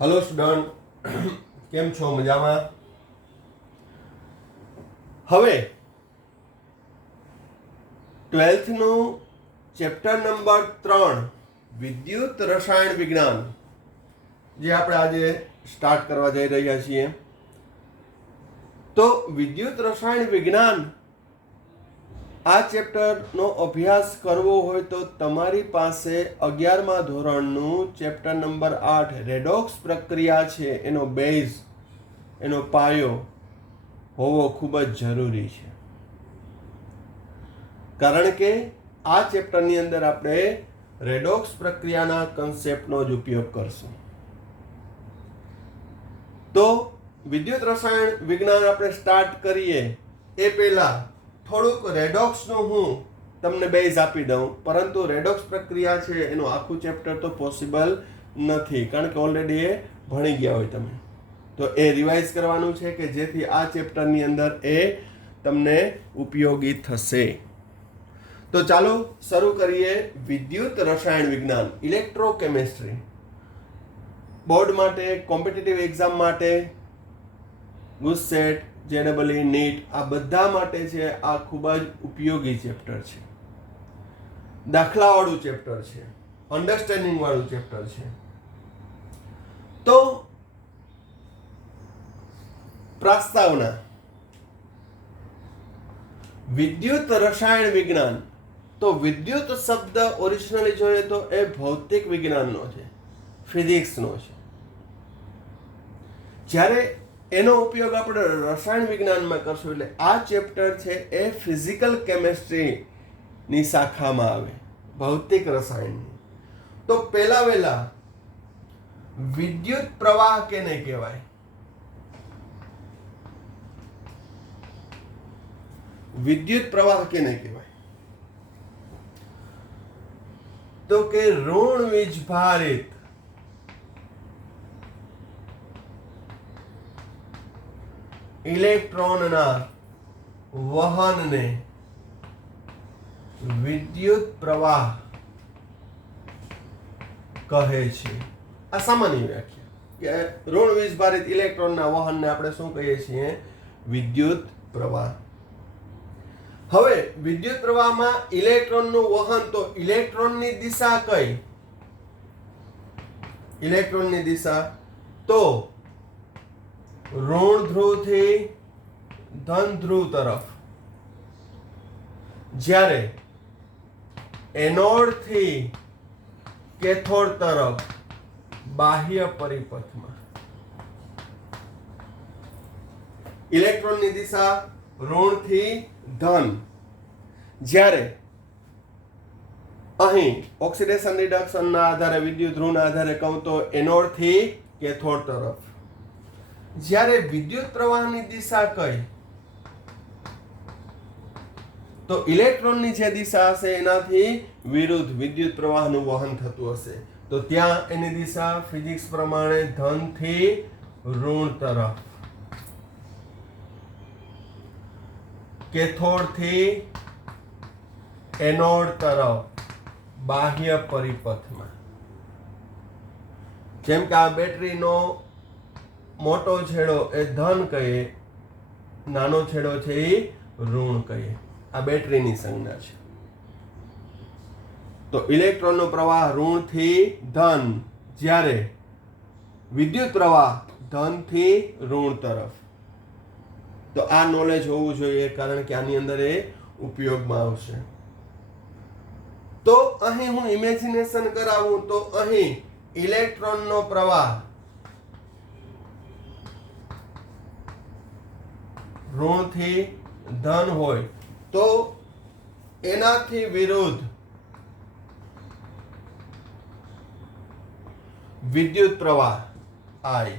Hello स्टुडન્ટ केम छो मजामा। હવે 12th નું ચેપ્ટર નંબર 3 વિદ્યુત રસાયણ વિજ્ઞાન જે આપણે આજે સ્ટાર્ટ કરવા જઈ રહ્યા છીએ। તો વિદ્યુત રસાયણ વિજ્ઞાન આ ચેપ્ટરનો અભ્યાસ કરવો હોય તો તમારી પાસે 11મા ધોરણનું ચેપ્ટર નંબર 8 રેડોક્સ પ્રક્રિયા છે, એનો બેઝ, એનો પાયો હોવો ખૂબ જ જરૂરી છે। કારણ કે આ ચેપ્ટરની અંદર આપણે રેડોક્સ પ્રક્રિયાના કન્સેપ્ટનો જ ઉપયોગ કરશું। તો વિદ્યુત રસાયણ વિજ્ઞાન આપણે સ્ટાર્ટ કરીએ એ પહેલા થોડુંક રેડોક્સનું હું તમને બેઝ આપી દઉં, પરંતુ રેડોક્સ પ્રક્રિયા છે એનું આખું ચેપ્ટર તો પોસિબલ નથી, કારણ કે ઓલરેડી એ ભણી ગયા હોય તમે, તો એ રિવાઇઝ કરવાનું છે કે જેથી આ ચેપ્ટરની અંદર એ તમને ઉપયોગી થશે। તો ચાલો શરૂ કરીએ વિદ્યુત રસાયણ વિજ્ઞાન, ઇલેક્ટ્રોકેમિસ્ટ્રી। બોર્ડ માટે, કોમ્પિટિટિવ એક્ઝામ માટે, ગુજસેટ, JEE, નીટ, આ બધા માટે છે આ ખૂબ જ ઉપયોગી ચેપ્ટર છે, દાખલાવાળું ચેપ્ટર છે, અન્ડરસ્ટેન્ડિંગ વાળું ચેપ્ટર છે। તો પ્રસ્તાવના, વિદ્યુત રસાયણ વિજ્ઞાન, તો વિદ્યુત શબ્દ ઓરિજિનલી જોઈએ તો એ ભૌતિક વિજ્ઞાનનો છે, ફિઝિક્સનો છે, જ્યારે એનો ઉપયોગ આપણે રસાયણ વિજ્ઞાનમાં કરશું એટલે આ ચેપ્ટર છે એ ફિઝિકલ કેમેસ્ટ્રીની શાખામાં આવે, ભૌતિક રસાયણની। તો પહેલા વહેલા વિદ્યુત પ્રવાહ કેને કહેવાય? વિદ્યુત પ્રવાહ કેને કહેવાય? તો કે ઋણ વીજભારિત ઇલેક્ટ્રોનના વહનને વિદ્યુત પ્રવાહ કહે છે। આ સામાન્ય વ્યાખ્યા કે ઋણ વીજભારિત ઇલેક્ટ્રોનના વહનને આપણે શું કહીએ છીએ? વિદ્યુત પ્રવાહ। હવે વિદ્યુત પ્રવાહમાં ઇલેક્ટ્રોનનું વહન, તો ઇલેક્ટ્રોનની દિશા કઈ? ઇલેક્ટ્રોનની દિશા તો ઋણ ધ્રુવથી ધન ધ્રુવ તરફ, જ્યારે એનોડથી કેથોડ તરફ બાહ્ય પરિપથમાં। ઇલેક્ટ્રોનની દિશા ઋણથી ધન, જ્યારે અહીં ઓક્સિડેશન રિડક્શનના આધારે, વિદ્યુત ઋણના આધારે કહું તો એનોડથી કેથોડ તરફ। જ્યારે વિદ્યુત પ્રવાહની દિશા કઈ? તો ઇલેક્ટ્રોનની જે દિશા હશે એનાથી વિરુદ્ધ વિદ્યુત પ્રવાહનું વહન થતું હશે, તો ત્યાં એની દિશા ફિઝિક્સ પ્રમાણે ધનથી ઋણ તરફ, કેથોડથી એનોડ તરફ, બાહ્ય પરિપથમાં। જેમ કે આ બેટરીનો મોટો છેડો એ ધન કહીએ, નાનો છેડો છે એ ઋણ કહીએ, આ બેટરીની સંજ્ઞા છે। તો ઇલેક્ટ્રોનનો પ્રવાહ ઋણથી ધન, જ્યારે વિદ્યુત પ્રવાહ ધનથી ઋણ તરફ। તો આ નોલેજ હોવું જોઈએ, કારણ કે આની અંદર એ ઉપયોગમાં આવશે। તો અહીં હું ઇમેજિનેશન કરાવું તો અહીં ઇલેક્ટ્રોનનો પ્રવાહ ઋણથી ધન હોય તો એનાથી વિરુદ્ધ વિદ્યુત પ્રવાહ I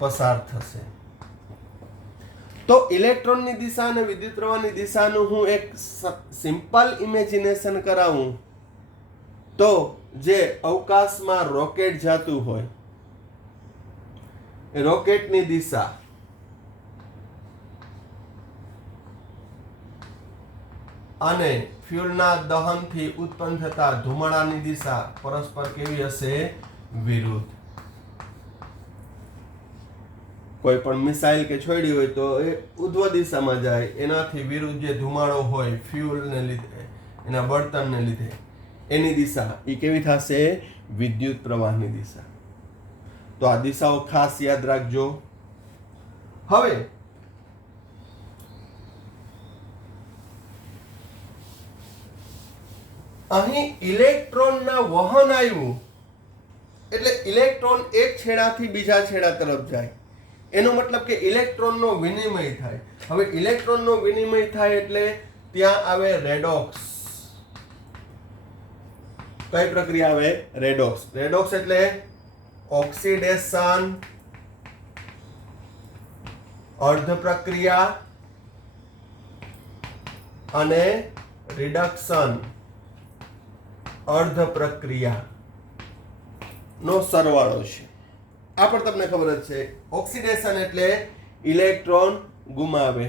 પસાર થશે। તો ઇલેક્ટ્રોનની દિશા અને વિદ્યુત પ્રવાહની દિશાનું હું એક સિમ્પલ ઇમેજિનેશન કરાવું તો જે અવકાશમાં રોકેટ જાતું હોય, એ રોકેટની દિશા અને ફ્યુલના દહનથી ઉત્પન્ન થતા ધુમાડાની દિશા પરસ્પર કેવી હશે? વિરુદ્ધ। કોઈ પણ મિસાઇલ કે છોડી હોય તો એ ઉધ્વ દિશામાં જાય, એનાથી વિરુદ્ધ જે ધુમાડો હોય ફ્યુઅલને લીધે, એના બળતણને લીધે, એની દિશા એ કેવી થશે? વિદ્યુત પ્રવાહની દિશા. તો આ દિશાઓ ખાસ યાદ રાખજો. હવે અહીં ઇલેક્ટ્રોનના વહન આવ્યું એટલે ઇલેક્ટ્રોન એક છેડાથી બીજા છેડા તરફ જાય, એનો મતલબ કે ઇલેક્ટ્રોનનો વિનિમય થાય. હવે ઇલેક્ટ્રોનનો વિનિમય થાય એટલે ત્યાં આવે રેડોક્સ. કઈ પ્રક્રિયા આવે? રેડોક્સ. રેડોક્સ એટલે ઓક્સિડેશન અર્ધ પ્રક્રિયા અને રિડક્શન અર્ધ પ્રક્રિયા નો સરવાળો છે. આ પણ તમને ખબર જ છે. ઓક્સિડેશન એટલે ઇલેક્ટ્રોન ગુમાવે,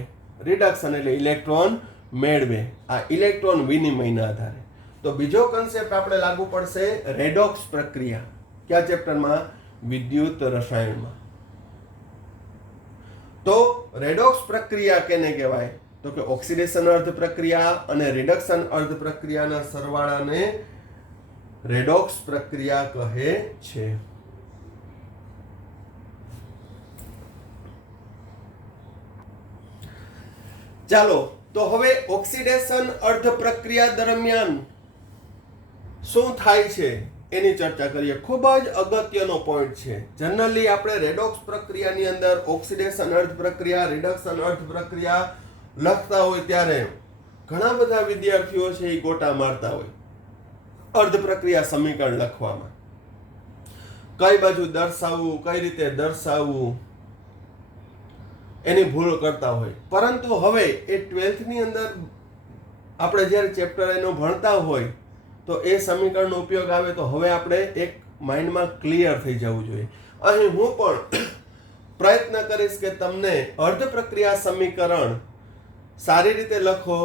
રિડક્શન એટલે ઇલેક્ટ્રોન મેળવે. આ ઇલેક્ટ્રોન વિનિમયના આધારે. તો બીજો કન્સેપ્ટ આપણે લાગુ પડશે રેડોક્સ પ્રક્રિયા. કયા ચેપ્ટરમાં? વિદ્યુત રસાયણમાં. તો રેડોક્સ પ્રક્રિયા કેને કહેવાય? તો કે ઓક્સિડેશન અર્ધ પ્રક્રિયા અને રિડક્શન અર્ધ પ્રક્રિયાના સરવાળાને રેડોક્સ પ્રક્રિયા કહે છે. ચાલો, તો હવે ઓક્સિડેશન અર્ધ પ્રક્રિયા દરમિયાન શું થાય છે એની ચર્ચા કરીએ. ખૂબ જ અગત્યનો પોઈન્ટ છે. જનરલી આપણે રેડોક્સ પ્રક્રિયાની અંદર ઓક્સિડેશન અર્ધ પ્રક્રિયા, રિડક્શન અર્ધ પ્રક્રિયા લખતા હોય ત્યારે ઘણા બધા વિદ્યાર્થીઓ છે એ ગોટા મારતા હોય અર્ધ પ્રક્રિયા સમીકરણ લખવામાં. કઈ બાજુ દર્શાવવું, કઈ રીતે દર્શાવવું, એની ભૂલ કરતા હોય. પરંતુ હવે એ 12th ની અંદર આપણે જ્યારે ચેપ્ટર એનો ભણતા હોય તો એ સમીકરણનો ઉપયોગ આવે તો હવે આપણે એક માઇન્ડમાં ક્લિયર થઈ જવું જોઈએ. અહીં હું પણ પ્રયત્ન કરીશ કે તમને અર્ધ પ્રક્રિયા સમીકરણ સારી રીતે લખો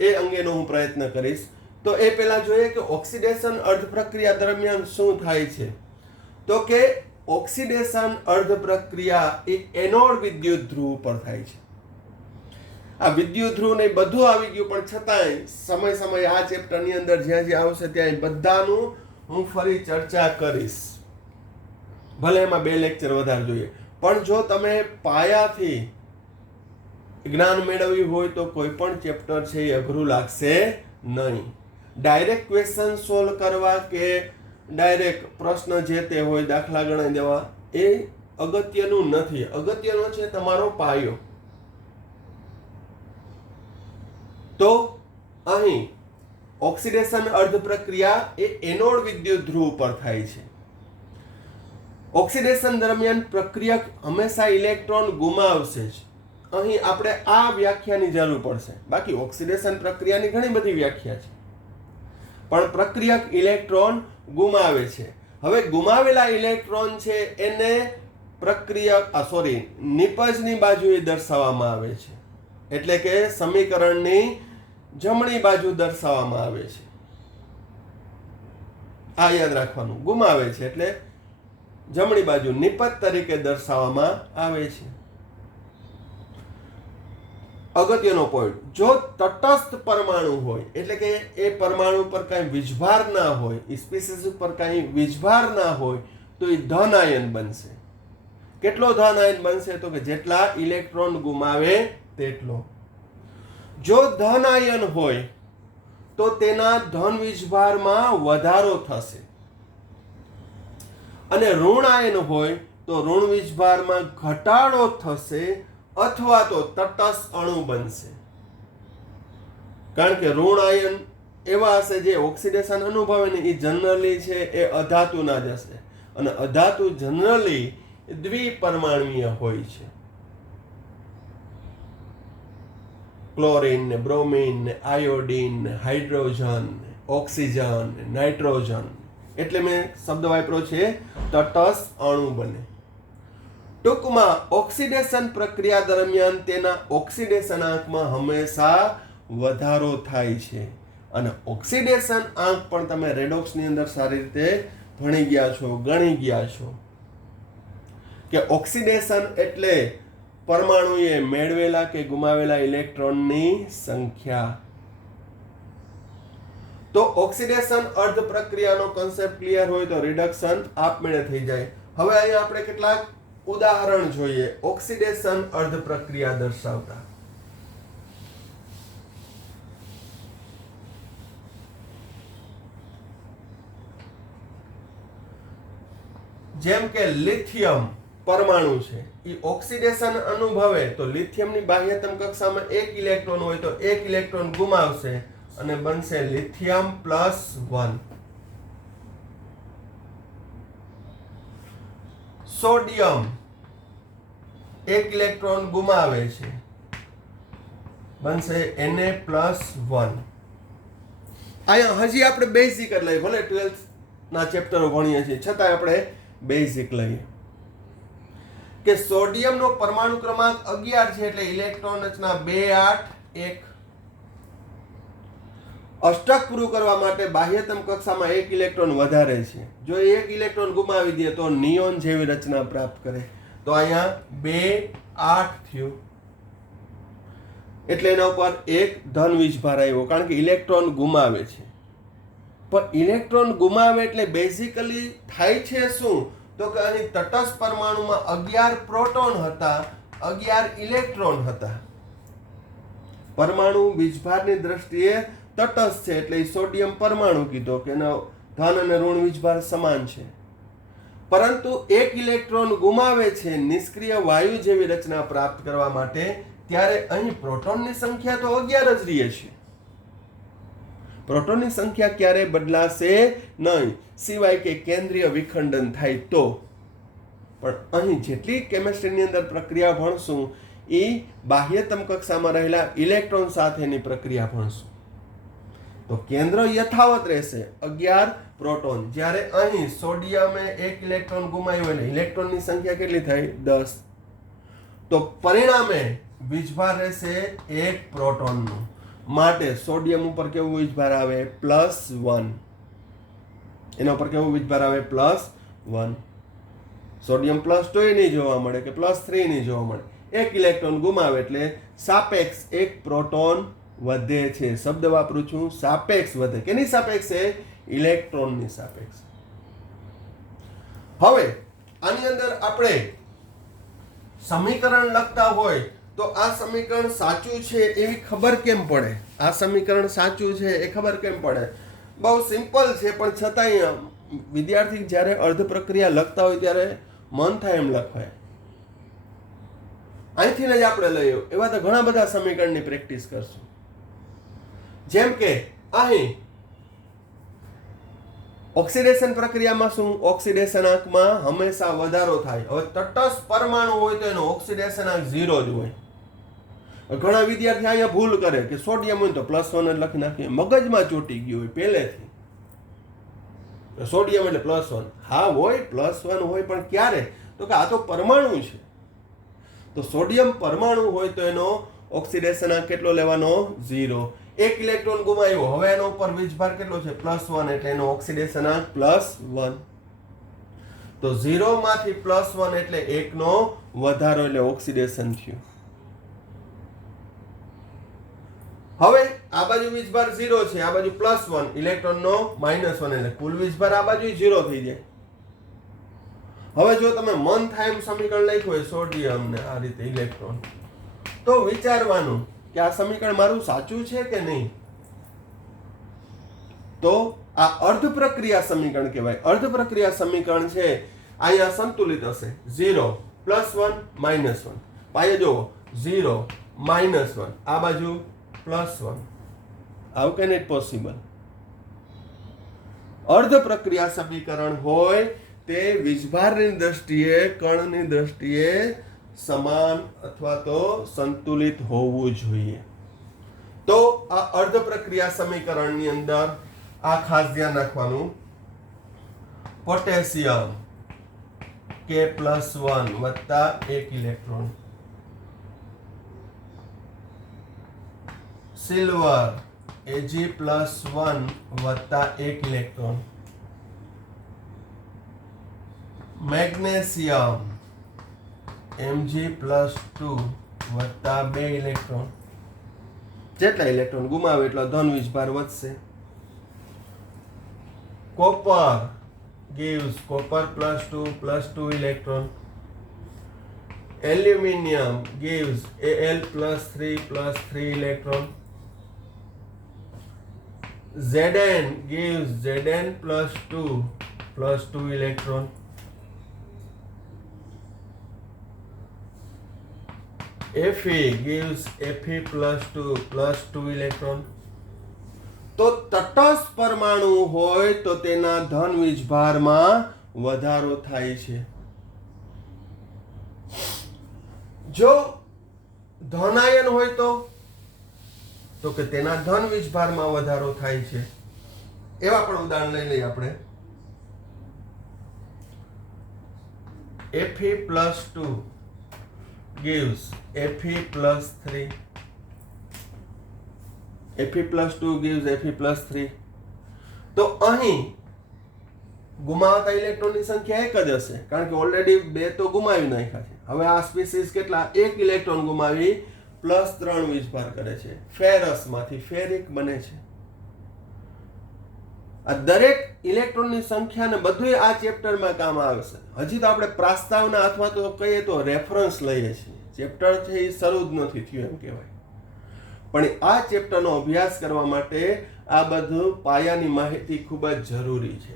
એ અંગેનો હું પ્રયત્ન કરીશ. તો એ પહેલા જોઈએ કે ઓક્સિડેશન અર્ધ પ્રક્રિયા દરમિયાન શું થાય છે. તો કે ઓક્સિડેશન અર્ધ પ્રક્રિયા એ એનોડ વિદ્યુત ધ્રુવ પર થાય છે. આ વિદ્યુત ધ્રુવ ને બધું આવી ગયું, પણ છતાંય સમય આ ચેપ્ટરની અંદર જ્યાં જ્યાં આવશે ત્યાં બધાનું હું ફરી ચર્ચા કરીશ. ભલે એમાં 2 લેક્ચર વધારે જોઈએ, પણ જો તમે પાયાથી જ્ઞાન મેળવ્યું હોય તો કોઈ પણ ચેપ્ટર છે એ અઘરું લાગશે નહીં. ડાયરેક્ટ ક્વેશ્ચન સોલ્વ કરવા કે ડાયરેક્ટ પ્રશ્ન જે તે હોય દાખલા ગણાવી દેવા એ અગત્યનું નથી. અગત્યનો છે તમારો પાયો. તો અહીં ઓક્સિડેશન અર્ધ પ્રક્રિયા એ એનોડ વિદ્યુત ધ્રુવ પર થાય છે. ઓક્સિડેશન દરમિયાન પ્રક્રિયક હંમેશા ઇલેક્ટ્રોન ગુમાવશે જ. અહીં આપણે આ વ્યાખ્યાની જરૂર પડશે. બાકી ઓક્સિડેશન પ્રક્રિયાની ઘણી બધી વ્યાખ્યા છે, પણ પ્રક્રિયક ઇલેક્ટ્રોન ગુમાવે છે. હવે ગુમાવેલા ઇલેક્ટ્રોન છે એને નિપજની બાજુએ દર્શાવવામાં આવે છે. એટલે કે સમીકરણની જમણી બાજુ દર્શાવવામાં આવે છે. આ યાદ રાખવાનું. ગુમાવે છે એટલે જમણી બાજુ નિપજ તરીકે દર્શાવવામાં આવે છે. અગત્યનો પોઈન્ટ, જો તટસ્થ પરમાણુ હોય એટલે કે એ પરમાણુ પર કાંઈ વીજભાર ના હોય, સ્પીસીસ ઉપર કાંઈ વીજભાર ના હોય તો એ ધન આયન બનશે. કેટલો ધન આયન બનશે? તો કે જેટલા ઇલેક્ટ્રોન ગુમાવે તેટલો. જો ધન આયન હોય તો તેના ધન વીજભારમાં વધારો થશે, અને ઋણ આયન હોય તો ઋણ વીજભારમાં ઘટાડો થશે અથવા તો તટસ્થ અણુ બનશે. કારણ કે ઋણ આયન એવા હશે જે ઓક્સિડેશન અનુભવે ને એ જનરલી છે એ અધાતુના જ હશે, અને અધાતુ જનરલી દ્વિપરમાણુય હોય છે. ક્લોરીન ને બ્રોમિન ને આયોડીન ને હાઇડ્રોજન ને ઓક્સિજન ને નાઇટ્રોજન, એટલે મેં શબ્દ વાપર્યો છે તટસ્થ અણુ બને. ટૂંકમાં ઓક્સિડેશન પ્રક્રિયા દરમિયાન તેના ઓક્સિડેશન આંકમાં હંમેશા વધારો થાય છે. અને ઓક્સિડેશન આંક પણ તમે રેડોક્સની અંદર સારી રીતે ભણી ગયા છો, ગણી ગયા છો કે ઓક્સિડેશન એટલે પરમાણુએ મેળવેલા કે ગુમાવેલા ઇલેક્ટ્રોનની સંખ્યા. તો ઓક્સિડેશન અર્ધ પ્રક્રિયાનો કોન્સેપ્ટ ક્લિયર હોય તો રિડક્શન આપમેળે થઈ જાય. હવે અહીંયા આપણે કેટલાક ઉદાહરણ જોઈએ ઓક્સિડેશન અર્ધ પ્રક્રિયા દર્શાવતા. જેમ કે લિથિયમ પરમાણુ છે એ ઓક્સિડેશન અનુભવે તો લિથિયમની બાહ્યતમ કક્ષામાં એક ઇલેક્ટ્રોન હોય તો એક ઇલેક્ટ્રોન ગુમાવશે અને બનશે લિથિયમ +1. સોડિયમ એક ઇલેક્ટ્રોન ગુમાવે છે બનશે Na+1. અહીંયા હજી આપણે બેઝિક જ લઈએ, ભલે 12th ના ચેપ્ટરો ભણીએ છીએ છતાં આપણે બેઝિક લઈએ કે સોડિયમનો પરમાણુ ક્રમાંક 11 છે એટલે ઇલેક્ટ્રોન રચના 2 8 1. અષ્ટક પૂરું કરવા માટે બાહ્યતમ કક્ષામાં એક ઇલેક્ટ્રોન વધારે છે. જો એક ઇલેક્ટ્રોન ગુમાવી દે તો નિયોન જેવી રચના પ્રાપ્ત કરે. તો અહીંયા 2 8 થયું એટલે એના ઉપર એક ધન વીજભાર આવ્યો કારણ કે ઇલેક્ટ્રોન ગુમાવે છે. પણ ઇલેક્ટ્રોન ગુમાવે એટલે બેઝિકલી થાય છે શું? તો કે અહીં તટસ્થ પરમાણુમાં 11 પ્રોટોન હતા, 11 ઇલેક્ટ્રોન હતા. પરમાણુ વીજભારની દ્રષ્ટિએ તટસ્થ છે એટલે સોડિયમ પરમાણુ કીધો કે એનો ધન અને ઋણ વીજભાર સમાન છે. પરંતુ એક ઇલેક્ટ્રોન ગુમાવે છે નિષ્ક્રિય વાયુ જેવી રચના પ્રાપ્ત કરવા માટે, ત્યારે અહીં પ્રોટોનની સંખ્યા તો 11 જ રહે છે. પ્રોટોનની સંખ્યા ક્યારે બદલાશે નહીં સિવાય કે કેન્દ્રીય વિખંડન થાય તો. પણ અહીં જેટલી કેમિસ્ટ્રીની અંદર પ્રક્રિયા ભણશું એ બાહ્યતમ કક્ષામાં રહેલા ઇલેક્ટ્રોન સાથેની પ્રક્રિયા ભણશું. તો કેન્દ્ર યથાવત રહેશે 11 પ્રોટોન. જ્યારે અહીં સોડિયમે એક ઇલેક્ટ્રોન ગુમાવ્યો એટલે ઇલેક્ટ્રોનની સંખ્યા કેટલી થઈ 10. તો પરિણામે વીજભાર રહેશે એક પ્રોટોનનું. માટે સોડિયમ ઉપર કેવું વીજભાર આવે +1. એના ઉપર કેવું વીજભાર આવે +1. સોડિયમ +2 નહીં જોવા મળે કે +3 નહીં જોવા મળે. એક ઇલેક્ટ્રોન ગુમાવે એટલે સાપેક્ષ એક પ્રોટોન વધે છે. શબ્દ વાપરું છું સાપેક્ષ વધે. કેની સાપેક્ષે? ઇલેક્ટ્રોનની સાપેક્ષે. હવે આની અંદર આપણે સમીકરણ લખતા હોય તો આ સમીકરણ સાચું છે એવી ખબર કેમ પડે? આ સમીકરણ સાચું છે એ ખબર કેમ પડે? બહુ સિમ્પલ છે પણ છતાંય વિદ્યાર્થી જ્યારે અર્ધ પ્રક્રિયા લખતા હોય ત્યારે મન થાય એમ લખવાય. અહીંથી જ આપણે લઈએ એવા તો ઘણા બધા સમીકરણની પ્રેક્ટિસ કરશું. જેમ કે અહીં ઓક્સિડેશન પ્રક્રિયામાં શું? ઓક્સિડેશન આંકમાં હંમેશા વધારો થાય. હવે તટસ્થ પરમાણુ હોય તો એનો ઓક્સિડેશન આંક 0 જ હોય. ઘણા વિદ્યાર્થી અહીંયા ભૂલ કરે કે સોડિયમ હોય તો +1 જ લખી નાખીએ. મગજમાં ચોંટી ગયું હોય પહેલેથી સોડિયમ એટલે +1. હા હોય +1 હોય પણ ક્યારે? તો કે આ તો પરમાણુ છે. તો સોડિયમ પરમાણુ હોય તો એનો ઓક્સિડેશન આંક કેટલો લેવાનો? 0. એક ઇલેક્ટ્રોન ગુમાવ્યો હવે એનો ઉપર વીજભાર કેટલો છે +1 એટલે એનો ઓક્સિડેશન આંક +1. તો 0 માંથી +1 એટલે 1 નો વધારો એટલે ઓક્સિડેશન થયું. હવે આ બાજુ વીજભાર 0 છે, આ બાજુ +1, ઇલેક્ટ્રોનનો -1 એટલે કુલ વીજભાર આ બાજુ 0 થઈ જાય. હવે જો તમે મન થાય એમ સમીકરણ લખ્યું હોય સોડિયમ ને આ રીતે ઇલેક્ટ્રોન, તો વિચારવાનું કે આ સમીકરણ મારું સાચું છે કે નહીં. તો આ અર્ધ પ્રક્રિયા સમીકરણ કહેવાય. અર્ધ પ્રક્રિયા સમીકરણ છે અહીંયા સંતુલિત હશે 0 +1 -1. પાયે જુઓ 0 -1 આ બાજુ +1. How can it possible? અર્ધ પ્રક્રિયા સમીકરણ હોય તે વીજભારની દ્રષ્ટિએ કણની દ્રષ્ટિએ સમાન અથવા તો સંતુલિત હોવું જોઈએ. તો આ અર્ધ પ્રક્રિયા સમીકરણની અંદર આ ખાસ ધ્યાન રાખવાનું. પોટેશિયમ K+1 વત્તા 1 ઇલેક્ટ્રોન, સિલ્વર Ag+1 વત્તા 1 ઇલેક્ટ્રોન, મેગ્નેશિયમ Mg+2 વત્તા 2 ઇલેક્ટ્રોન. જેટલા ઇલેક્ટ્રોન ગુમાવે એટલો ધન વીજભાર વધશે. Copper gives copper +2 electron. Aluminium gives Al+3 electron. Zn gives Zn+2 electron. Fe gives Fe+2 electron. તો તટસ્થ પરમાણુ હોય તો તેના ધન વીજભારમાં વધારો થાય છે. જો ધનાયન હોય તો કે તેના ધન વીજભારમાં વધારો થાય છે. એવા પણ ઉદાહરણ લઈ લઈએ આપણે. Fe+2 gives Fe+3. Fe+2 gives Fe+3. તો અહીં ગુમાવતા ઇલેક્ટ્રોનની સંખ્યા એક જ હશે, કારણ કે ઓલરેડી 2 તો ગુમાવી નાખ્યા છે. હવે આ સ્પીસીસ કેટલા? 1 ઇલેક્ટ્રોન ગુમાવી +3 વીજભાર કરે છે. ફેરસમાંથી ફેરિક બને છે. આ દરેક ઇલેક્ટ્રોનની સંખ્યાને બધું આ ચેપ્ટરમાં કામ આવશે. હજી તો આપણે પ્રાસ્તાવના અથવા તો કહીએ તો રેફરન્સ લઈએ છીએ. ચેપ્ટર છે એ શરૂ જ નથી થયું એમ કહેવાય. પણ આ ચેપ્ટરનો અભ્યાસ કરવા માટે આ બધું પાયાની માહિતી ખૂબ જ જરૂરી છે.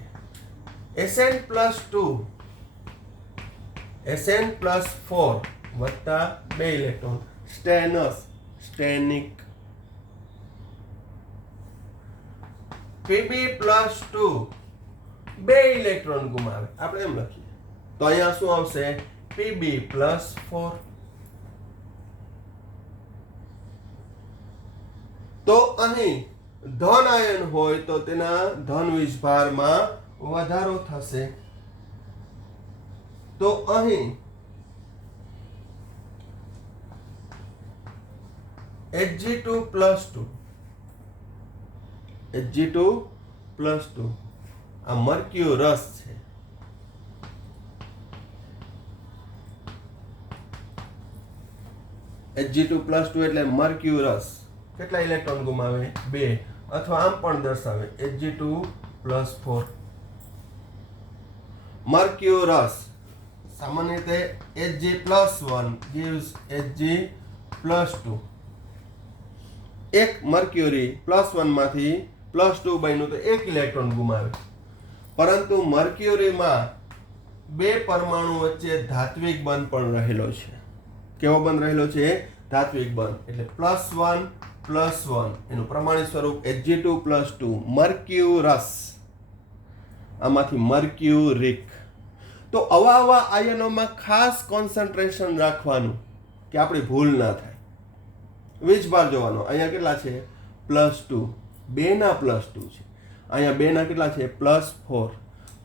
Sn+2 Sn+4 વત્તા 2 ઇલેક્ટ્રોન. સ્ટેનિક. Pb+2 2 ઇલેક્ટ્રોન ગુમાવે. આપણે એમ લખીએ તો અહીંયા શું આવશે? Pb+4. તો અહીં ધન આયન હોય તો તેના ધન વીજભારમાં વધારો થશે. તો અહીં Hg2+2 આ મર્ક્યુરસ છે. Hg2+2 એટલે મર્ક્યુરસ. કેટલા ઇલેક્ટ્રોન ગુમાવે? 2. અથવા આમ પણ દર્શાવે Hg2+4. મર્ક્યુરસ સામાન્ય રીતે Hg+1 gives Hg+2. એક મર્ક્યુરી +1 માંથી +2 બન્યું તો 1 ઇલેક્ટ્રોન ગુમાવે. પરંતુ મર્ક્યુરીમાં 2 પરમાણુ વચ્ચે ધાત્વિક બંધ પણ રહેલો છે. કેવો બંધ રહેલો છે? ધાત્વિક બંધ. એટલે +1 એનું પ્રમાણિત સ્વરૂપ Hg2+2 મર્ક્યુરસ. આમાંથી મર્ક્યુરિક. તો આવા આયનોમાં ખાસ કોન્સન્ટ્રેશન રાખવાનું કે આપણી ભૂલ ના થાય. વીજભાર જોવાનો. અહીંયા કેટલા છે? +2. 2 ના +2 છે. અહીંયા 2 ના કેટલા છે? +4.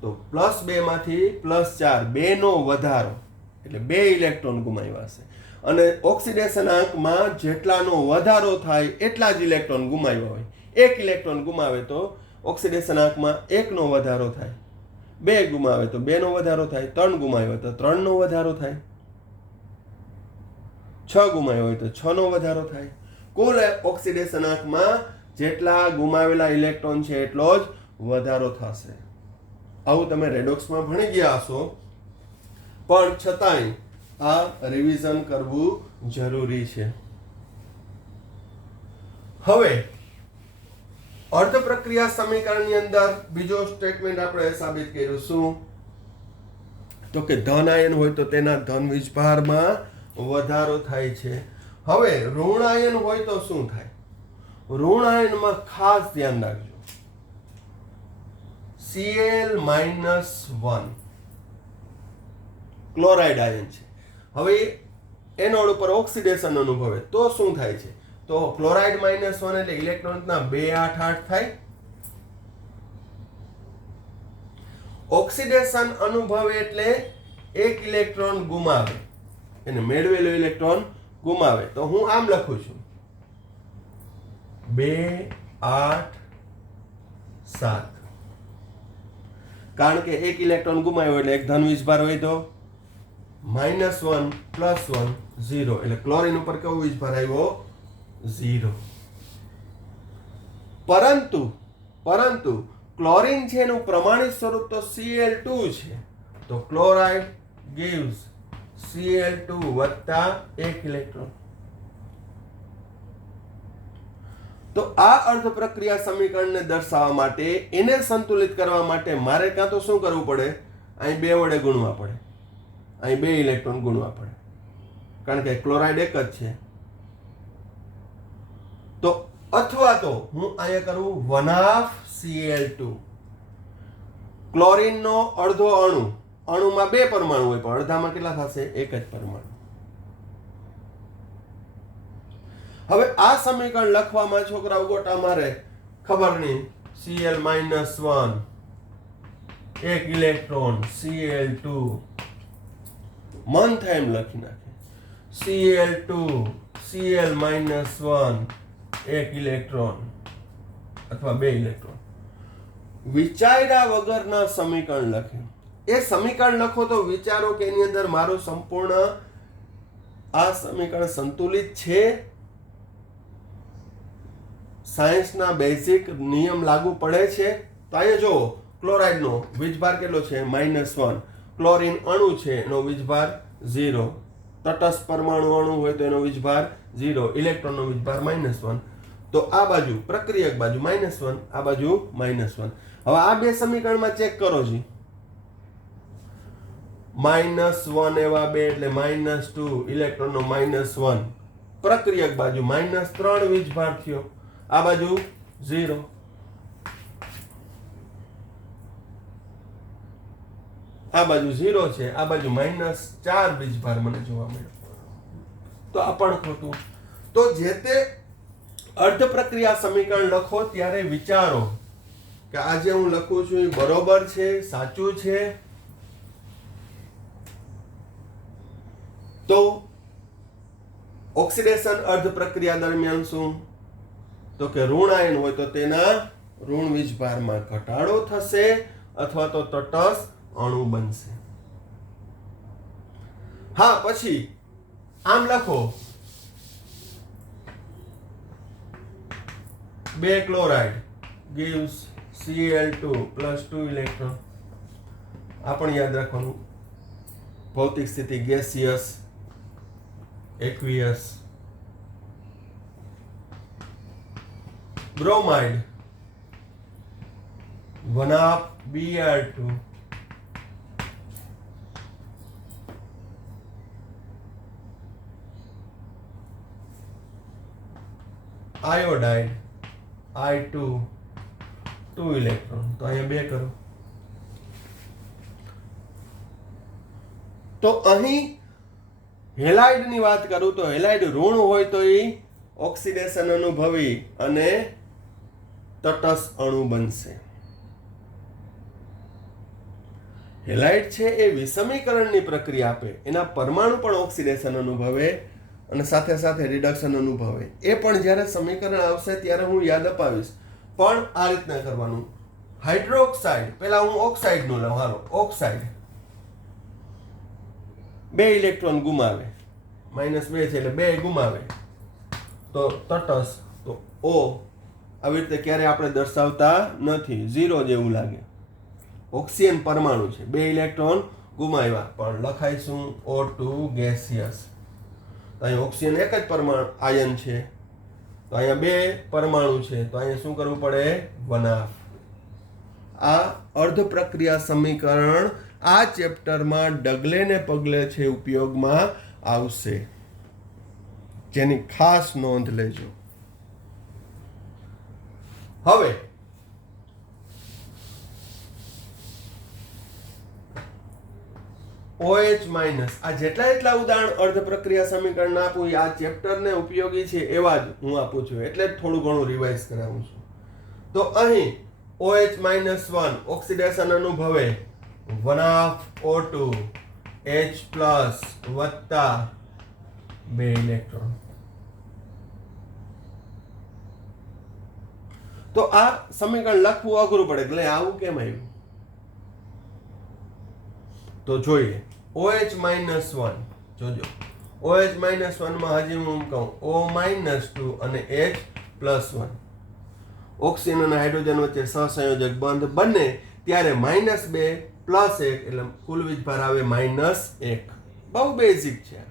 તો +2 માંથી +4 2 નો વધારો એટલે 2 ઇલેક્ટ્રોન ગુમાવ્યા છે. અને ઓક્સિડેશન આંકમાં જેટલાનો વધારો થાય એટલા જ ઇલેક્ટ્રોન ગુમાવ્યા હોય. 1 ઇલેક્ટ્રોન ગુમાવે તો ઓક્સિડેશન આંકમાં 1 નો વધારો થાય. 2 ગુમાવે તો 2 નો વધારો થાય. 3 ગુમાવ્યો તો 3 નો વધારો થાય. 6 ગુમાવ્યો હોય તો 6 નો વધારો થાય. કુલ ઓક્સિડેશન આંકમાં જેટલા ગુમાવેલા ઇલેક્ટ્રોન છે એટલો જ વધારો થશે. આવું તમે રેડોક્સમાં ભણી ગયા હશો, પણ છતાંય આ રિવિઝન કરવું જરૂરી છે. હવે અર્ધ પ્રક્રિયા સમીકરણની અંદર બીજો સ્ટેટમેન્ટ આપણે સાબિત કર્યું. શું? તો કે ધન આયન હોય તો તેના ધન વીજભારમાં વધારો થાય છે. હવે ઋણ આયન હોય તો શું થાય? ઋણ આયનમાં ખાસ ધ્યાન રાખજો. Cl-1 ક્લોરાઇડ આયન છે. હવે એનોડ ઉપર ઓક્સિડેશન અનુભવે તો શું થાય છે? તો ક્લોરાઇડ -1 એટલે ઇલેક્ટ્રોનના 2 8 8 થાય. ઓક્સિડેશન અનુભવે એટલે 1 ઇલેક્ટ્રોન ગુમાવે, એને મેળવેલો ઇલેક્ટ્રોન ગુમાવે. તો હું આમ લખું છું 2 8 7, કારણ કે 1 ઇલેક્ટ્રોન ગુમાવ્યો એટલે એક ધન વીજભાર વધ્યો. -1 +1 0 એટલે ક્લોરીન ઉપર કેવો વીજભાર આવ્યો 0. પરંતુ ક્લોરીન છે એનું પ્રમાણિત સ્વરૂપ તો Cl2 છે, તો ક્લોરાઇડ gives Cl2 વત્તા 1 ઇલેક્ટ્રોન. તો આ અર્ધ પ્રક્રિયા સમીકરણને દર્શાવવા માટે, એને સંતુલિત કરવા માટે મારે કાં તો શું કરવું પડે, અહીં 2 વડે ગુણવા પડે, અહીં 2 ઇલેક્ટ્રોન ગુણવા પડે, કારણ કે ક્લોરાઇડ એક જ છે. તો અથવા તો હું અહીંયા કરું 1/2 Cl2. ક્લોરીનનો અડધો અણુમાં 2 પરમાણુ હોય, પણ અડધામાં કેટલા થશે, એક જ પરમાણુ. હવે આ સમીકરણ લખવામાં છોકરાઓ ગોટા મારે ખબર નહીં, Cl -1 એક ઇલેક્ટ્રોન, Cl2 મન થાય એમ લખી નાખે, Cl2 Cl -1 એક ઇલેક્ટ્રોન અથવા 2 ઇલેક્ટ્રોન. વિચાર્યા વગરના સમીકરણ લખે. એ સમીકરણ લખો તો વિચારો કે એની અંદર મારું સંપૂર્ણ આ સમીકરણ સંતુલિત છે. સાયન્સના બેઝિક નિયમ લાગુ પડે છે. તો અહીંયા જુઓ, ક્લોરાઇડનો વીજભાર કેટલો છે, -1. ક્લોરીન અણુ છે, એનો વીજભાર 0. તટસ્થ પરમાણુ અણુ હોય તો એનો વીજભાર 0. ઇલેક્ટ્રોનનો વીજભાર -1. તો આ બાજુ પ્રક્રિયક બાજુ -1, આ બાજુ -1. હવે આ બે સમીકરણમાં ચેક કરો જી. -1 એવા 2 એટલે -2, ઇલેક્ટ્રોનનો -1. પ્રક્રિયક બાજુ -3 વીજભાર થયો, આ બાજુ 0. આ બાજુ 0 છે, આ બાજુ -4 વીજભાર મને જોવા મળ્યો. તો આ પણ ખોટું. તો જે તે અર્ધ પ્રક્રિયા સમીકરણ લખો ત્યારે વિચારો કે આ જે હું લખું છું એ બરોબર છે, સાચું છે. તો ઓક્સિડેશન અર્ધ પ્રક્રિયા દરમિયાન શું, તો કે ઋણ આયન હોય તો તેના ઋણ વીજભારમાં ઘટાડો થશે અથવા તો તટસ્થ અણુ બનશે. હા, પછી આમ લખો 2 ક્લોરાઇડ gives Cl2 +2 ઇલેક્ટ્રોન. આ પણ યાદ રાખવાનું. ભૌતિક સ્થિતિ gaseous, aqueous. Bromide 1/2 Br2. Iodide I2 2 electron. તો અહીંયા 2 કરો. તો અહીં હેલાઇડની વાત કરું તો હેલાઇડ ઋણ હોય તો એ ઓક્સિડેશન અનુભવી અને તટસ્થ અણુ બનશે. હેલાઇડ છે એ વિષમીકરણની પ્રક્રિયા આપે, એના પરમાણુ પણ ઓક્સિડેશન અનુભવે અને સાથે સાથે રિડક્શન અનુભવે. એ પણ જ્યારે સમીકરણ આવશે ત્યારે હું યાદ અપાવીશ. પણ આ રીતના કરવાનું. હાઇડ્રોક્સાઇડ, પહેલા હું ઓક્સાઇડનું લઉં. હાલો, ઓક્સાઇડ 2 ઇલેક્ટ્રોન ગુમાવે, -2 છે એટલે 2 ગુમાવે, તો તટસ્થ. તો O આવી રીતે ક્યારે આપણે દર્શાવતા નથી, 0 જેવું લાગે. ઓક્સિજન પરમાણુ છે, 2 ઇલેક્ટ્રોન ગુમાવ્યા, પણ લખાય શું, O2 ગેસિયસ. તો અહીંયા ઓક્સિજન એક જ પરમાણુ આયન છે, તો અહીંયા 2 પરમાણુ છે, તો અહીંયા શું કરવું પડે, 1/2. આ અર્ધ પ્રક્રિયા સમીકરણ આ ચેપ્ટરમાં ડગલે ને પગલે છે ઉપયોગમાં આવશે, જેની ખાસ નોંધ લેજો. હવે OH- આ જેટલા ઉદાહરણ અર્ધ પ્રક્રિયા સમીકરણ આપું આ ચેપ્ટરને ઉપયોગી છે એવા જ હું આપું છું, એટલે જ થોડું ઘણું રિવાઇઝ કરાવું છું. તો અહીં OH-1 ઓક્સિડેશન અનુભવે 1/2 O2 H+ વત્તા 2 ઇલેક્ટ્રોન. તો આ સમીકરણ લખવું અઘરું પડે, એટલે આવું કેમ આવ્યું? તો જોઈએ. OH -1 જોજો OH -1 માં હજી હું કહું O -2 અને H+1 ઓક્સિજન અને હાઇડ્રોજન વચ્ચે સહસંયોજક બંધ બને ત્યારે -2 +1 એટલે કુલ વીજભાર આવે -1. બહુ બેઝિક છે.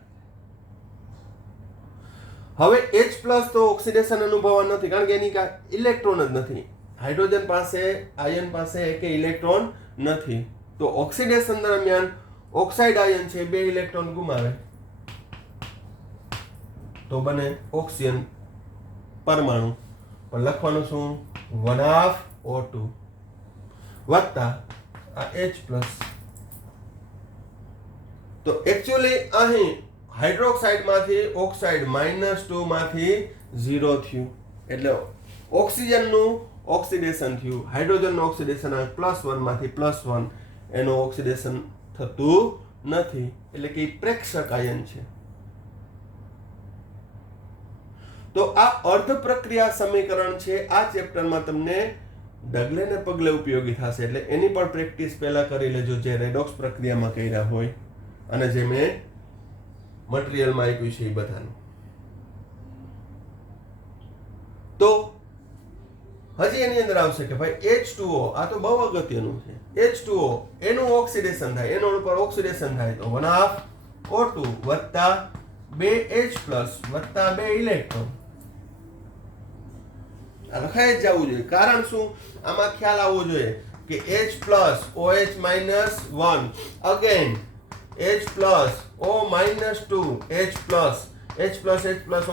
હવે H+ તો ઓક્સિડેશન અનુભવવા નથી કારણ કે એની કાંઈ ઇલેક્ટ્રોન જ નથી. હાઇડ્રોજન પાસે આયન પાસે એક ઇલેક્ટ્રોન નથી. તો ઓક્સિડેશન દરમિયાન ઓક્સાઇડ આયન છે 2 ઇલેક્ટ્રોન ગુમાવે તો બને ઓક્સિજન પરમાણુ. પણ લખવાનું શું 1/O2 વત્તા આ H+. તો એકચ્યુઅલી અહીં હાઇડ્રોક્સાઇડ માંથી ઓક્સાઇડ -2 માંથી 0 થયું એટલે ઓક્સિજનનું ઓક્સિડેશન થયું. હાઇડ્રોજનનું ઓક્સિડેશન +1 માંથી +1 એનું ઓક્સિડેશન થતું નથી એટલે કે પ્રેક્ષક આયન છે. તો આ અર્ધ પ્રક્રિયા સમીકરણ છે. આ ચેપ્ટરમાં તમને ડગલે ને પગલે ઉપયોગી થશે એટલે એની પણ પ્રેક્ટિસ પહેલા કરી લેજો જે રેડોક્સ પ્રક્રિયામાં કર્યા હોય અને જે મેં મટીરીયલમાં આપ્યું છે એ બધાનું. તો હજી એની અંદર આવશે કે ભાઈ H2O આ તો બહુ અગત્યનું છે. H2O એનું ઓક્સિડેશન થાય એનો ઉપર ઓક્સિડેશન થાય તો 1/O2 વત્તા 2H+ વત્તા 2 ઇલેક્ટ્રોન આ લખાઈ જ જવું જોઈએ. કારણ શું આમાં ખ્યાલ આવવો જોઈએ કે H+ OH -1 again H+ O -2 H+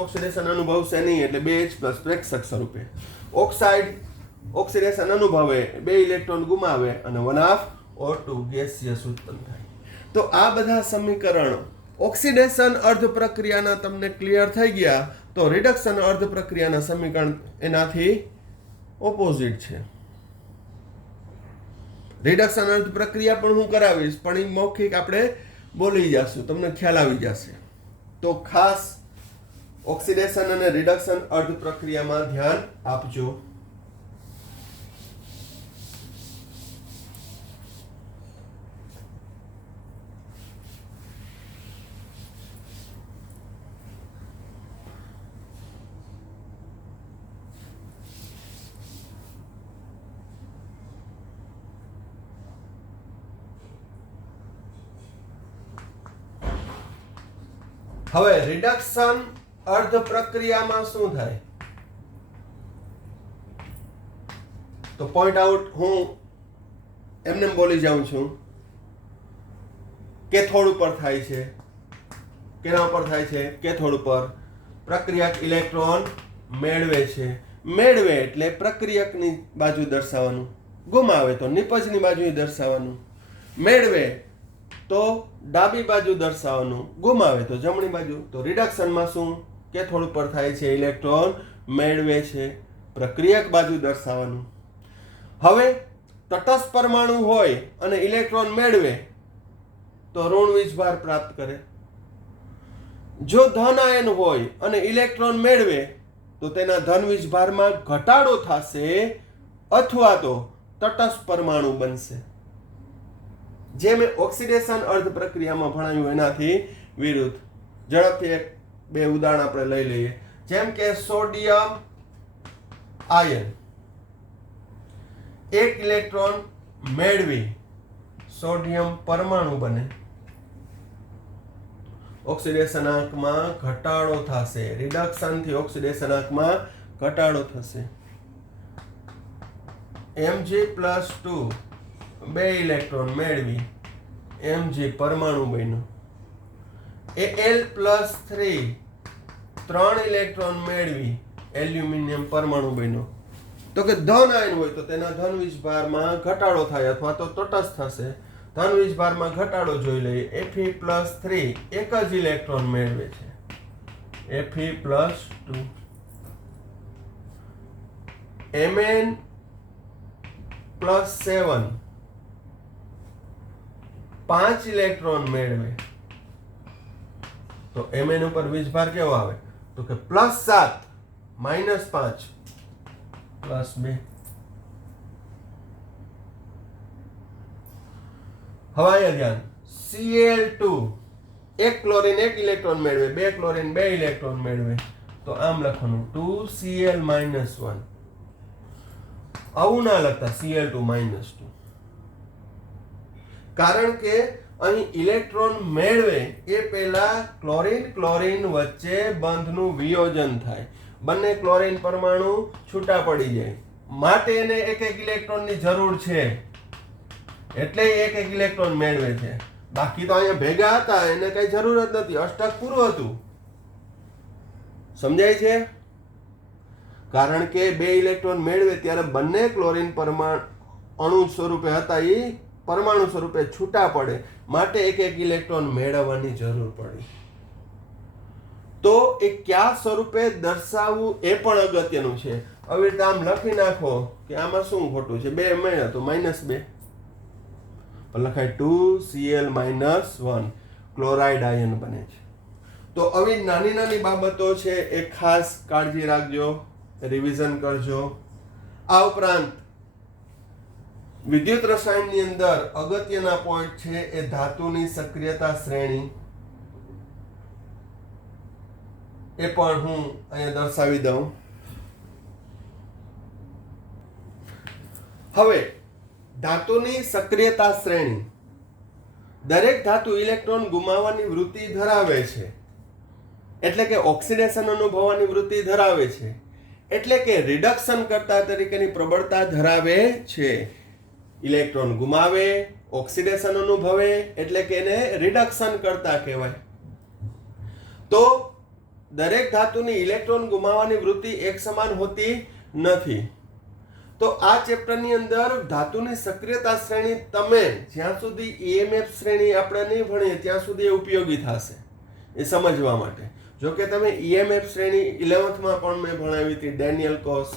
oxidation અનુભવશે નહીં એટલે 2H+ પ્રેક્ષક સ્વરૂપે. ઓક્સાઇડ ઓક્સિડેશન અનુભવે 2 ઇલેક્ટ્રોન ગુમાવે અને 1/O2 ગેસિયસ ઉત્પન્ન થાય. તો આ બધા સમીકરણ ઓક્સિડેશન અર્ધ પ્રક્રિયાના તમને ક્લિયર થઈ ગયા. તો રિડક્શન અર્ધ પ્રક્રિયાના સમીકરણ એનાથી ઓપોઝિટ છે. રિડક્શન અર્ધ પ્રક્રિયા પણ હું કરાવીશ પણ એ મૌખિક આપણે બોલી જશું તમને ખ્યાલ આવી જશે. તો ખાસ ઓક્સિડેશન અને રિડક્શન અર્ધ પ્રક્રિયામાં ધ્યાન આપજો. હવે રિડક્શન અર્ધ પ્રક્રિયામાં શું થાય તો પોઈન્ટ આઉટ હું એમને બોલી જાઉં છું. કેથોડ ઉપર થાય છે. કેના ઉપર થાય છે? કેથોડ ઉપર. પ્રક્રિયક ઇલેક્ટ્રોન મેળવે છે. મેળવે એટલે પ્રક્રિયકની બાજુ દર્શાવવાનું. ગુમાવે તો નિપજની બાજુ દર્શાવવાનું. મેળવે તો ડાબી બાજુ દર્શાવવાનું. ગુમાવે તો જમણી બાજુ. તો રિડક્શનમાં શું કેથોડ ઉપર થાય છે ઇલેક્ટ્રોન મેળવે છે પ્રક્રિયક બાજુ દર્શાવવાનું. હવે તટસ્થ પરમાણુ હોય અને ઇલેક્ટ્રોન મેળવે તો ઋણ વીજભાર પ્રાપ્ત કરે. જો ધન આયન હોય અને ઇલેક્ટ્રોન મેળવે તો તેના ધન વીજભારમાં ઘટાડો થશે અથવા તો તટસ્થ પરમાણુ બનશે. જે મેં ઓક્સિડેશન અર્ધ પ્રક્રિયામાં ભણાવ્યું એનાથી વિરુદ્ધ. ઝડપથી 2 ઉદાહરણ આપણે લઈ લઈએ. જેમ કે સોડિયમ આયન 1 ઇલેક્ટ્રોન મેળવી સોડિયમ પરમાણુ બને. ઓક્સિડેશનાંકમાં ઘટાડો થશે. રિડક્શનથી ઓક્સિડેશનાંકમાં ઘટાડો થશે. Mg+2 2 ઇલેક્ટ્રોન મેળવી Mg પરમાણુ બન્યો. Al+3 3 ઇલેક્ટ્રોન મેળવી એલ્યુમિનિયમ પરમાણુ બન્યો. તો કે ધન આયન હોય તો તેના ધન વીજભારમાં ઘટાડો થાય અથવા તો તટસ્થ થશે. ધન વીજભારમાં ઘટાડો જોઈ લઈએ. Fe+3 એક જ ઇલેક્ટ્રોન મેળવે છે. Fe+2 Mn+7 5 ઇલેક્ટ્રોન મેળવે તો Mn ઉપર વીજભાર કેવો આવે તો કે +7 -5 +2. હવે અહીંયા ધ્યાન Cl2 એક ક્લોરીન એક ઇલેક્ટ્રોન મેળવે, બે ક્લોરીન બે ઇલેક્ટ્રોન મેળવે, તો આમ લખવાનું 2Cl - 1. આવું ના લખતા Cl2 - 2, કારણ કે અહીં ઇલેક્ટ્રોન મેળવે એ પહેલા ક્લોરીન ક્લોરીન વચ્ચે બંધનું વિયોજન થાય, બંને ક્લોરીન પરમાણુ છૂટા પડી જાય, માટે એને એક એક ઇલેક્ટ્રોનની જરૂર છે, એટલે એક એક ઇલેક્ટ્રોન મેળવે છે. બાકી તો અહીંયા ભેગા હતા, એને કઈ જરૂર જ નથી, અષ્ટક પૂરું હતું. સમજાય છે? કારણ કે બે ઇલેક્ટ્રોન મેળવે ત્યારે બંને ક્લોરીન પરમાણુ અણુ સ્વરૂપે હતા એ પરમાણુ સ્વરૂપે છૂટા પડે, માટે એક એક ઇલેક્ટ્રોન મેળવવાની જરૂર પડી. તો એ કયા સ્વરૂપે દર્શાવવું એ પણ અગત્યનું છે. હવે આમ લખી નાખો કે આમાં શું ખોટું છે, બે મળ્યા તો -2 લખાય 2Cl - 1 ક્લોરાઇડ આયન બને છે. તો આવી નાની નાની બાબતો છે એ ખાસ કાળજી રાખજો, રિવિઝન કરજો. આ ઉપરાંત વિદ્યુત રસાયણની અંદર અગત્યના પોઈન્ટ છે એ ધાતુની સક્રિયતા શ્રેણી, એ પણ હું અહીંયા દર્શાવી દઉં. હવે ધાતુની સક્રિયતા શ્રેણી, દરેક ધાતુ ઇલેક્ટ્રોન ગુમાવવાની વૃત્તિ ધરાવે છે, એટલે કે ઓક્સિડેશન અનુભવવાની વૃત્તિ ધરાવે છે, એટલે કે રિડક્શન કરતા તરીકેની પ્રબળતા ધરાવે છે. ઇલેક્ટ્રોન ગુમાવે, ઓક્સિડેશન અનુભવે, એટલે કે એને રિડક્શન કરતા કહેવાય. તો દરેક ધાતુની ઇલેક્ટ્રોન ગુમાવવાની વૃત્તિ એક સમાન હોતી નથી. તો આ ચેપ્ટરની અંદર ધાતુની સક્રિયતા શ્રેણી તમે જ્યાં સુધી EMF શ્રેણી આપણે નહીં ભણીએ ત્યાં સુધી એ ઉપયોગી થશે એ સમજવા માટે. જો કે તમે EMF શ્રેણી 11th માં પણ મેં ભણાવી હતી, ડેનિયલ કોસ,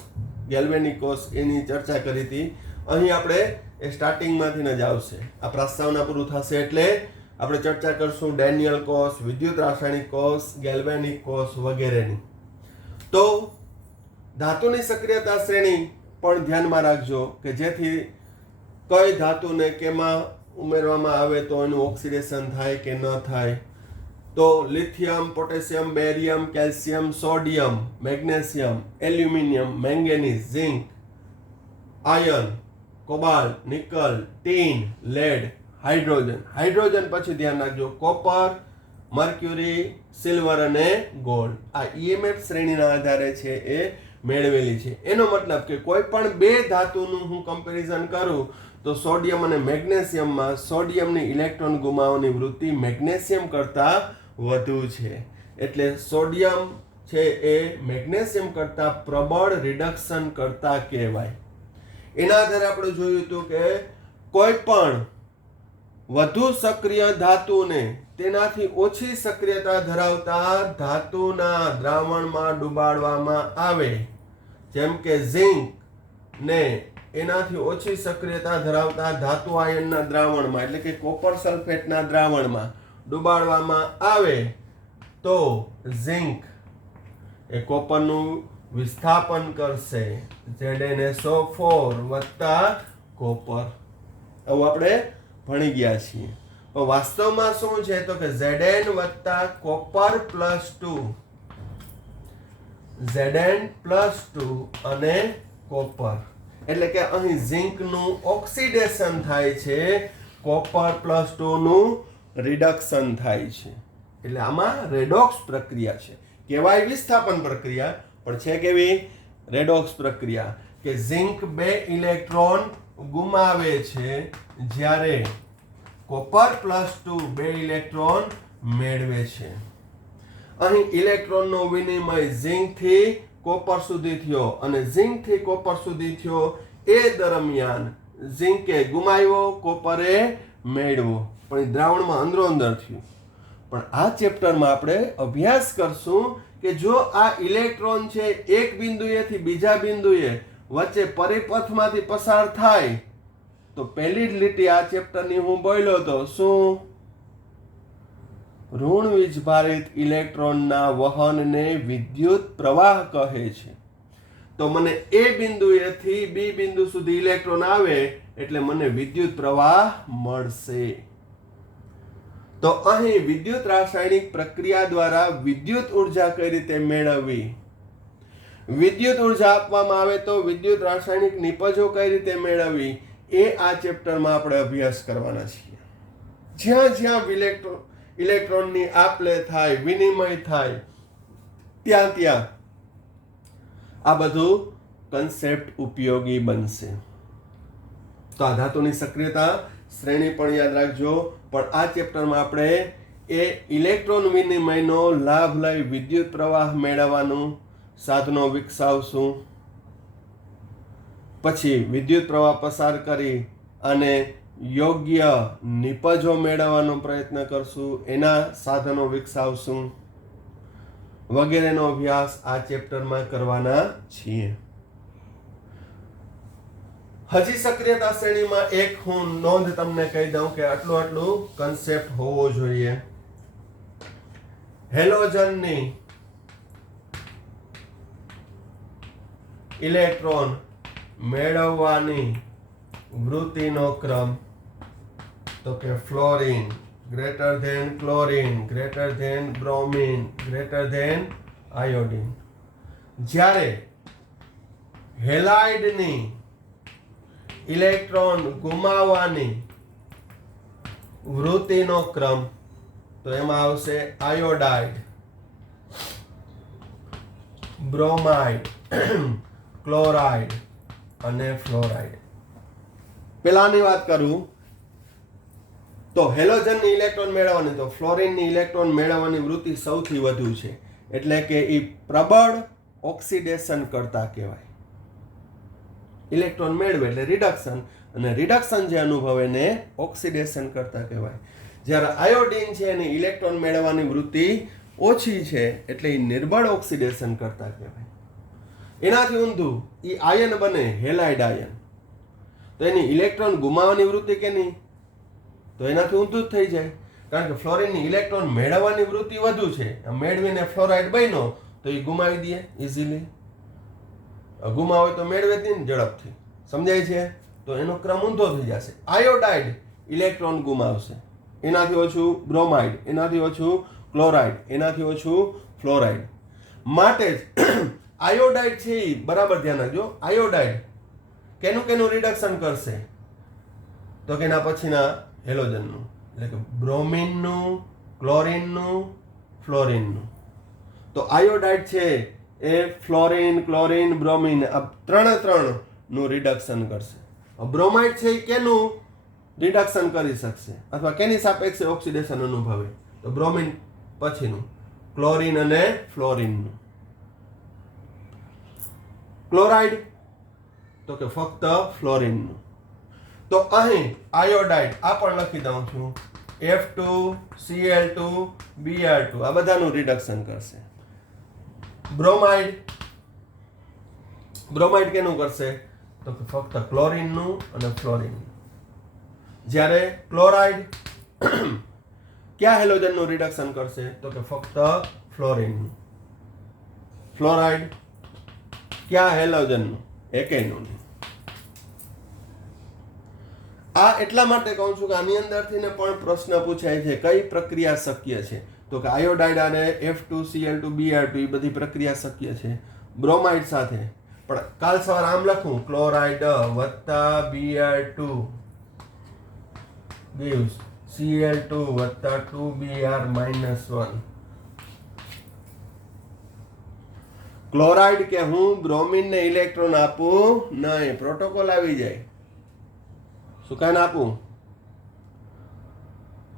ગેલ્વેનિક કોસ, એની ચર્ચા કરી હતી. અહીં આપણે એ સ્ટાર્ટિંગમાંથી જ આવશે. આ પ્રસ્તાવના પૂરું થશે એટલે આપણે ચર્ચા કરશું ડેનિયલ કોસ, વિદ્યુત રાસાયણિક કોસ, ગેલ્વેનિક કોસ વગેરેની. તો ધાતુની સક્રિયતા શ્રેણી પણ ધ્યાનમાં રાખજો કે જેથી કઈ ધાતુને કેમાં ઉમેરવામાં આવે તો એનું ઓક્સિડેશન થાય કે ન થાય. તો lithium, potassium, barium, calcium, sodium, magnesium, aluminium, manganese, zinc, iron, cobalt, nickel, tin, lead, hydrogen પછી ધ્યાન રાખજો કોપર, મર્ક્યુરી, સિલ્વર અને ગોલ્ડ. આ EMF શ્રેણીના આધારે છે એ મેળવેલી છે. એનો મતલબ કે કોઈ પણ બે ધાતુનું હું કમ્પેરિઝન કરું તો સોડિયમ અને મેગ્નેશિયમમાં સોડિયમની ઇલેક્ટ્રોન ગુમાવવાની વૃત્તિ મેગ્નેશિયમ કરતાં વધુ છે, એટલે સોડિયમ છે એ મેગ્નેશિયમ કરતાં પ્રબળ રિડક્શન કરતા કહેવાય. એના આધારે આપણે જોયું હતું કે કોઈ પણ વધુ સક્રિય ધાતુને તેનાથી ઓછી સક્રિયતા ધરાવતા ધાતુના દ્રાવણમાં ડુબાડવામાં આવે, જેમ કે ઝિંક ને એનાથી ઓછી સક્રિયતા ધરાવતા ધાતુ આયનના દ્રાવણમાં એટલે કે કોપર સલ્ફેટના દ્રાવણમાં ડુબાડવામાં આવે તો ઝિંક એ કોપરનું વિસ્થાપન કરશે, ZnSO4 વત્તા કોપર. આવું આપણે ભણી ગયા છીએ. તો વાસ્તવમાં શું છે તો કે Zn વત્તા કોપર +2, Zn +2 અને કોપર, એટલે કે અહીં ઝિંકનું ઓક્સિડેશન થાય છે, કોપર +2 નું રિડક્શન થાય છે. એટલે આમાં રેડોક્સ પ્રક્રિયા છે, કહેવાય વિસ્થાપન પ્રક્રિયા પણ છે કેવી? રેડોક્સ પ્રક્રિયા. કે ઝિંક બે ઇલેક્ટ્રોન ગુમાવે છે જ્યારે કોપર +2 બે ઇલેક્ટ્રોન મેળવે છે. અહીં ઇલેક્ટ્રોનનો વિનિમય ઝિંકથી કોપર સુધી થયો અને ઝિંકથી કોપર સુધી થયો એ દરમિયાન ઝિંકે ગુમાવ્યો, કોપરે મેળવ્યો, પણ દ્રાવણમાં અંદરો અંદર થયું. પણ આ ચેપ્ટરમાં આપણે અભ્યાસ કરશું કે જો આ ઇલેક્ટ્રોન છે એક બિંદુએથી બીજા બિંદુએ વચ્ચે પરિપથમાંથી પસાર થાય તો પહેલી જ લીટી આ ચેપ્ટરની હું બોલ્યો તો શું? ઋણ વીજભારિત ઇલેક્ટ્રોનના વહનને વિદ્યુત પ્રવાહ કહે છે. તો મને એ બિંદુએથી બી બિંદુ સુધી ઇલેક્ટ્રોન આવે એટલે મને વિદ્યુત પ્રવાહ મળશે. તો અહીં વિદ્યુત રાસાયણિક પ્રક્રિયા દ્વારા વિદ્યુત ઉર્જા કઈ રીતે મેળવવી, વિદ્યુત ઉર્જા આપવામાં આવે તો વિદ્યુત રાસાયણિક નિપજો કઈ રીતે મેળવવી, એ આ ચેપ્ટરમાં આપણે અભ્યાસ કરવાના છીએ. જ્યાં જ્યાં ઇલેક્ટ્રોનની આપ-લે થાય, વિનિમય થાય, ત્યાં ત્યાં આ બધું કન્સેપ્ટ ઉપયોગી બનશે. તો આ ધાતુની સક્રિયતા શ્રેણી પણ યાદ રાખજો. પણ આ ચેપ્ટરમાં આપણે એ ઇલેક્ટ્રોન વિનિમયનો લાભ લઈ વિદ્યુત પ્રવાહ મેળવવાનું સાધનો વિકસાવશું. પછી વિદ્યુત પ્રવાહ પસાર કરી અને યોગ્ય નિપજો મેળવવાનો પ્રયત્ન કરશું, એના સાધનો વિકસાવશું વગેરેનો અભ્યાસ આ ચેપ્ટરમાં કરવાના છીએ. હજી સક્રિયતા શ્રેણીમાં એક હું નોંધ તમને કહી દઉં કે આટલું કન્સેપ્ટ હોવો જોઈએ. હેલોજનની ઇલેક્ટ્રોન મેળવવાની વૃત્તિનો ક્રમ તો કે fluorine greater than chlorine greater than bromine greater than iodine. જ્યારે હેલાઇડની ઇલેક્ટ્રોન ગુમાવવાની વૃત્તિનો ક્રમ તો એમાં આવશે આયોડાઇડ, બ્રોમાઇડ, ક્લોરાઇડ અને ફ્લોરાઇડ. પેલાની વાત કરું તો હેલોજનની ઇલેક્ટ્રોન મેળવવાની તો ફ્લોરિનની ઇલેક્ટ્રોન મેળવવાની વૃત્તિ સૌથી વધુ છે, એટલે કે એ પ્રબળ ઓક્સિડેશન કરતા કહેવાય. ઇલેક્ટ્રોન મેળવે એટલે રિડક્શન, અને રિડક્શન જે અનુભવે એને ઓક્સિડેશન કરતા કહેવાય. જ્યારે આયોડિન છે એની ઇલેક્ટ્રોન મેળવવાની વૃત્તિ ઓછી છે એટલે એ નિર્બળ ઓક્સિડેશન કરતા કહેવાય. એનાથી ઊંધું એ આયન બને હેલાઇડ આયન, તો એની ઇલેક્ટ્રોન ગુમાવવાની વૃત્તિ કે નહીં, તો એનાથી ઊંધું જ થઈ જાય. કારણ કે ફ્લોરિનની ઇલેક્ટ્રોન મેળવવાની વૃત્તિ વધુ છે, મેળવીને ફ્લોરાઇડ બન્યો તો એ ગુમાવી દે ઇઝીલી. ગુમાવે તો મેળવે જ નહીં ઝડપથી, સમજાય છે? તો એનો ક્રમ ઊંધો થઈ જશે. આયોડાઇડ ઇલેક્ટ્રોન ગુમાવશે, એનાથી ઓછું બ્રોમાઇડ, એનાથી ઓછું ક્લોરાઇડ, એનાથી ઓછું ફ્લોરાઇડ. માટે જ આયોડાઇડ છે એ બરાબર ધ્યાન રાખજો. આયોડાઇડ કેનું રિડક્શન કરશે તો કે એના પછીના હેલોજનનું, એટલે કે બ્રોમિનનું, ક્લોરિનનું, ફ્લોરિનનું. તો આયોડાઇડ છે એ ફ્લોરિન, ક્લોરિન, બ્રોમિન આ ત્રણ નું રિડક્શન કરશે. બ્રોમાઇડ છે એ કેનું રિડક્શન કરી શકશે અથવા કેની સાપેક્ષે ઓક્સિડેશન અનુભવે તો બ્રોમિન પછીનું, ક્લોરિન અને ફ્લોરિનનું. ક્લોરાઇડ તો કે ફક્ત ફ્લોરિનનું. તો અહીં આયોડાઇડ આ પણ લખી દઉં છું, F2Cl2 Br2 આ બધાનું રિડક્શન કરશે. બ્રોમાઇડ કેનું કરશે તો કે ફક્ત ક્લોરિનનું અને ફ્લોરિનનું. જ્યારે ક્લોરાઇડ કયા હેલોજનનું રિડક્શન કરશે તો કે ફક્ત ફ્લોરિનનું. ફ્લોરાઇડ કયા હેલોજનનું? એકેયનું. આ એટલા માટે કહું છું કે આની અંદરથી ને પણ પ્રશ્ન પૂછાય છે કઈ પ્રક્રિયા શક્ય છે તો કે આયોડાઇડ અને F2Cl2 Br2 એ બધી પ્રક્રિયા શક્ય છે બ્રોમાઇડ સાથે. પણ કાલ સવારે આમ લખું ક્લોરાઇડ વત્તા Br2 gives Cl2 વત્તા 2Br -1. ક્લોરાઇડ કે હું બ્રોમિન ને ઇલેક્ટ્રોન આપું નહીં, પ્રોટોકોલ આવી જાય. શું કાન આપું?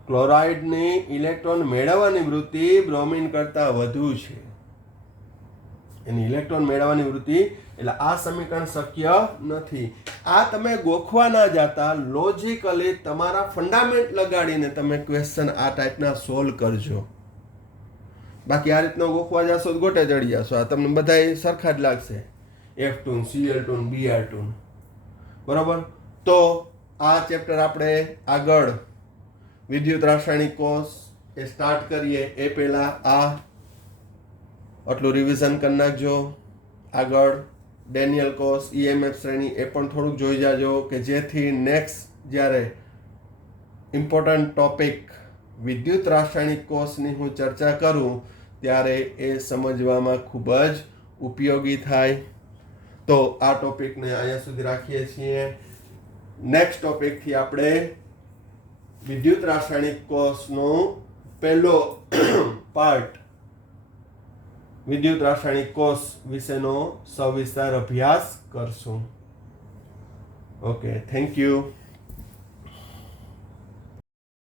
ક્લોરાઇડની ઇલેક્ટ્રોન મેળવવાની વૃત્તિ બ્રોમિન કરતા વધુ છે, એની ઇલેક્ટ્રોન મેળવવાની વૃત્તિ. એટલે આ સમીકરણ શક્ય નથી. આ તમે ગોખવા ના જાતા, લોજિકલી તમારા ફંડામેન્ટ લગાડીને તમે ક્વેશ્ચન આ ટાઈપના સોલ્વ કરજો. બાકી આ રીતનો ગોખવા જશો તો ગોટે ચડી જશો. આ તમને બધા સરખા જ લાગશે, F2 Cl2 Br2. બરોબર. તો આ ચેપ્ટર આપણે આગળ વિદ્યુત રાસાયણિક કોષ એ સ્ટાર્ટ કરીએ એ પહેલા આ આટલું રિવિઝન કરી નાખજો. આગળ ડેનિયલ કોષ, EMF શ્રેણી એ પણ થોડુંક જોઈ જાજો કે જેથી નેક્સ્ટ જ્યારે ઇમ્પોર્ટન્ટ ટોપિક વિદ્યુત રાસાયણિક કોષની હું ચર્ચા કરું ત્યારે એ સમજવામાં ખૂબ જ ઉપયોગી થાય. તો આ ટોપિકને અહીંયા સુધી રાખીએ છીએ. નેક્સ્ટ ટોપિકથી આપણે વિદ્યુત રાસાયણિક કોષનો પહેલો પાર્ટ વિદ્યુત રાસાયણિક કોષ વિશેનો સવિસ્તાર અભ્યાસ કરશું. Okay, thank you.